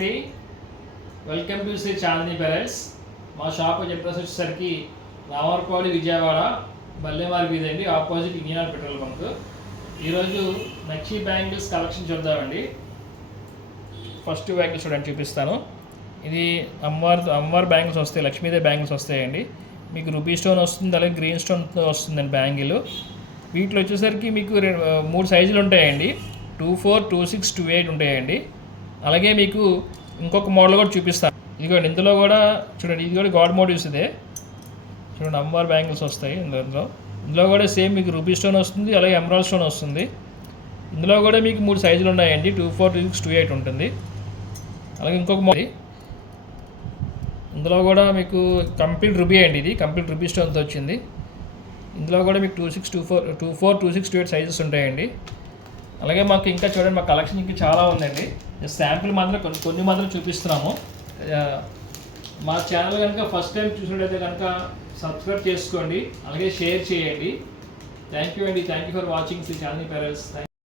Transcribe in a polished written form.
అండి, welcome to Sri Chandini pearls. మా shop address వచ్చేసరికి రామర్పాడి విజయవాడ బల్లెమారి వీధి అండి, ఆపోజిట్ ఇండియన్ పెట్రోల్ బంక్. ఈరోజు నక్షి బ్యాంగిల్స్ కలెక్షన్ చూద్దామండి. ఫస్ట్ బ్యాంగిల్స్ చూడండి చూపిస్తాను. ఇది అమ్మవారి బ్యాంగిల్స్ వస్తాయి, లక్ష్మీదేవి బ్యాంగిల్స్ వస్తాయండి. మీకు రూపీ స్టోన్ వస్తుంది, అలాగే గ్రీన్ స్టోన్ వస్తుందండి బ్యాంగిల్. వీటిలో వచ్చేసరికి మీకు 3 సైజులు ఉంటాయండి. 24, 26, 28 ఉంటాయండి. అలాగే మీకు ఇంకొక మోడల్ కూడా చూపిస్తాను. ఇదిగోండి, ఇందులో కూడా చూడండి, ఇది కూడా గాడ్ మోటివ్స్ ఇదే. చూడండి, అమ్మవారి బ్యాంగిల్స్ వస్తాయి ఇందులో కూడా సేమ్ మీకు రూపీ స్టోన్ వస్తుంది, అలాగే ఎమరాల్డ్ స్టోన్ వస్తుంది. ఇందులో కూడా మీకు 3 సైజులు ఉన్నాయండి. 24, 26, 28 ఉంటుంది. అలాగే ఇంకొక మోడల్, ఇందులో కూడా మీకు కంప్లీట్ రూబీ అండి, ఇది కంప్లీట్ రూబీ స్టోన్తో వచ్చింది. ఇందులో కూడా మీకు 24, 26, 28 సైజెస్ ఉంటాయండి. అలాగే మాకు ఇంకా చూడండి, మా కలెక్షన్ ఇంకా చాలా ఉందండి. శాంపిల్ మాత్రం కొన్ని మాత్రం చూపిస్తున్నాము. మా ఛానల్ కనుక ఫస్ట్ టైం చూసినట్లయితే కనుక సబ్స్క్రైబ్ చేసుకోండి, అలాగే షేర్ చేయండి. థ్యాంక్ యూ అండి, thank you for watching Sri Chandini pearls.